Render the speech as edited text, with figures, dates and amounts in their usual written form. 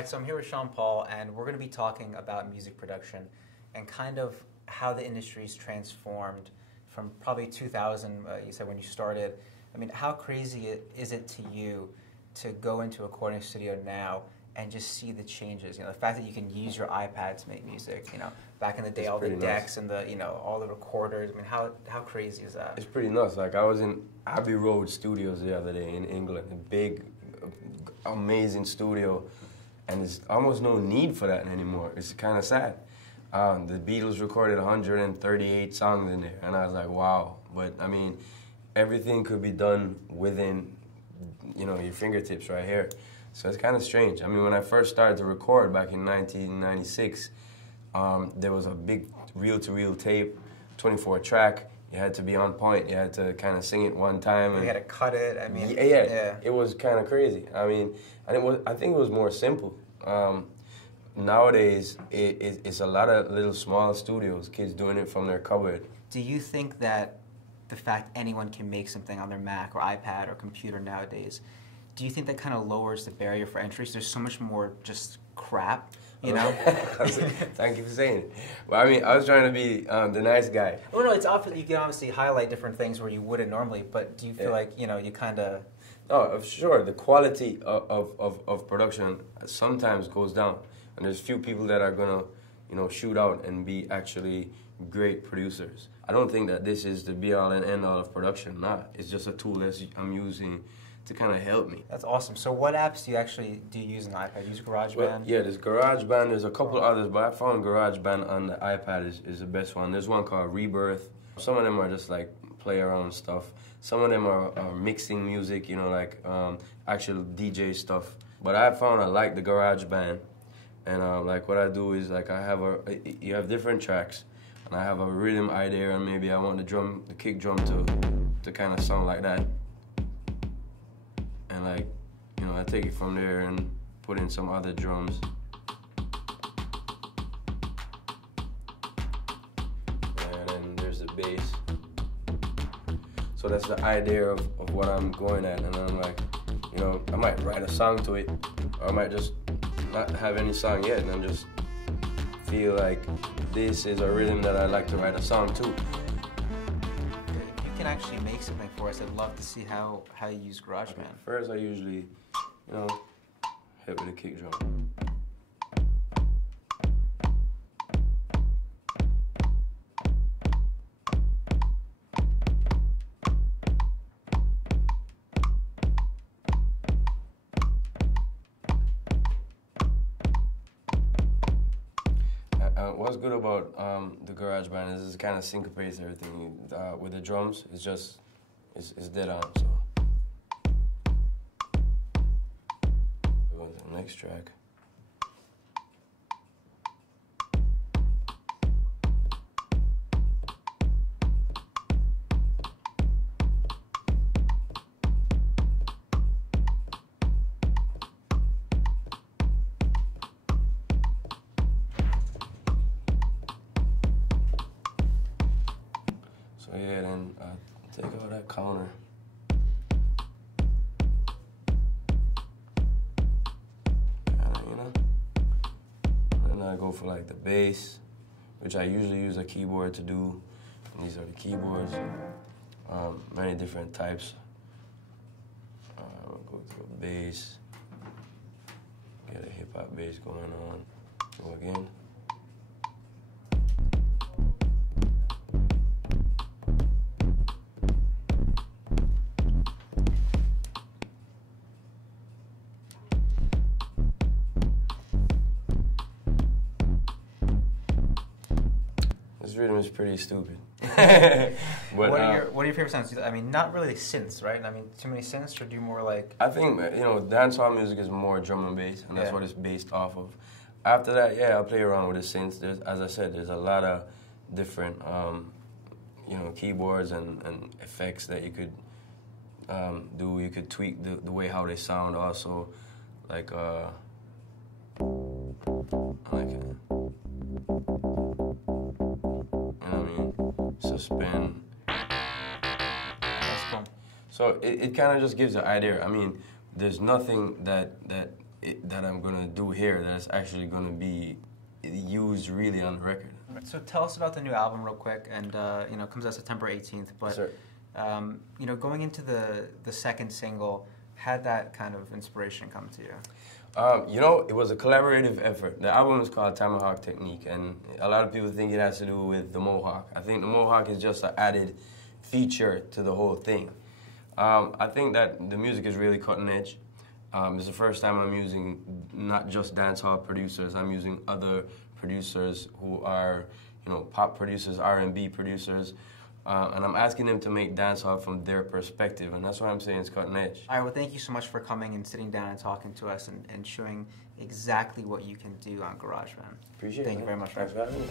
right, so I'm here with Sean Paul, and we're going to be talking about music production and kind of how the industry's transformed from probably 2000, you said when you started. I mean, how crazy is it to you to go into a recording studio now and just see the changes? You know, the fact that you can use your iPad to make music, you know, back in the day, all the decks and the, you know, all the recorders. I mean, how crazy is that? It's pretty nuts. Like, I was in Abbey Road Studios the other day in England, a big, amazing studio, and there's almost no need for that anymore. It's kind of sad. The Beatles recorded 138 songs in there, and I was like, wow. But, I mean, everything could be done within, you know, your fingertips right here. So it's kind of strange. I mean, when I first started to record back in 1996, there was a big reel-to-reel tape, 24-track. You had to be on point. You had to kind of sing it one time. You had to cut it. I mean, yeah. It was kind of crazy. I mean, I think it was more simple. Nowadays, it's a lot of little small studios, kids doing it from their cupboard. Do you think that the fact anyone can make something on their Mac or iPad or computer nowadays, do you think that kind of lowers the barrier for entry? There's so much more just crap, you know? Thank you for saying it. Well, I mean, I was trying to be the nice guy. Well, no, it's often, you can obviously highlight different things where you wouldn't normally, but do you feel like, you know, you kind of... Oh, sure. The quality of production sometimes goes down. And there's few people that are going to, you know, shoot out and be actually great producers. I don't think that this is the be-all and end-all of production. Nah, it's just a tool that I'm using to kind of help me. That's awesome. So what apps do you use on the iPad? You use GarageBand? Well, yeah, there's GarageBand. There's a couple others, but I found GarageBand on the iPad is the best one. There's one called Rebirth. Some of them are just like play around stuff. Some of them are mixing music, you know, like actual DJ stuff. But I found I like the GarageBand. And like what I do is like you have different tracks, and I have a rhythm idea, and maybe I want the kick drum to kind of sound like that. And like, you know, I take it from there and put in some other drums. And then there's the bass. So that's the idea of what I'm going at, and I'm like, you know, I might write a song to it, or I might just not have any song yet, and then just feel like this is a rhythm that I like to write a song to. If you can actually make something for us, I'd love to see how you use GarageBand. Okay, first, I usually, you know, hit with a kick drum. What's good about the GarageBand is it kind of syncopates everything. With the drums, it's dead on, so. Go to the next track. So yeah, then take out that counter. You know? And I go for like the bass, which I usually use a keyboard to do. And these are the keyboards, many different types. I'll go to a bass, get a hip hop bass going on. Go again. This rhythm is pretty stupid. But, what are your favorite sounds? I mean, not really synths, right? I mean, too many synths, or do you more like... I think, you know, dancehall music is more drum and bass, and that's what it's based off of. After that, yeah, I'll play around with the synths. As I said, there's a lot of different, you know, keyboards and effects that you could do. You could tweak the way how they sound also. Like, suspend. That's cool. So it kind of just gives an idea. I mean, there's nothing that that I'm gonna do here that's actually gonna be used really on the record. So tell us about the new album real quick, and you know, it comes out September 18th. But Sure. you know, going into the second single, had that kind of inspiration come to you? You know, it was a collaborative effort. The album is called Tomahawk Technique, and a lot of people think it has to do with the Mohawk. I think the Mohawk is just an added feature to the whole thing. I think that the music is really cutting edge. It's the first time I'm using not just dancehall producers. I'm using other producers who are, you know, pop producers, R&B producers, and I'm asking them to make dancehall from their perspective, and that's why I'm saying it's cutting edge. All right, well, thank you so much for coming and sitting down and talking to us and showing exactly what you can do on GarageBand. Appreciate it. Thank you very much. Thanks for having me.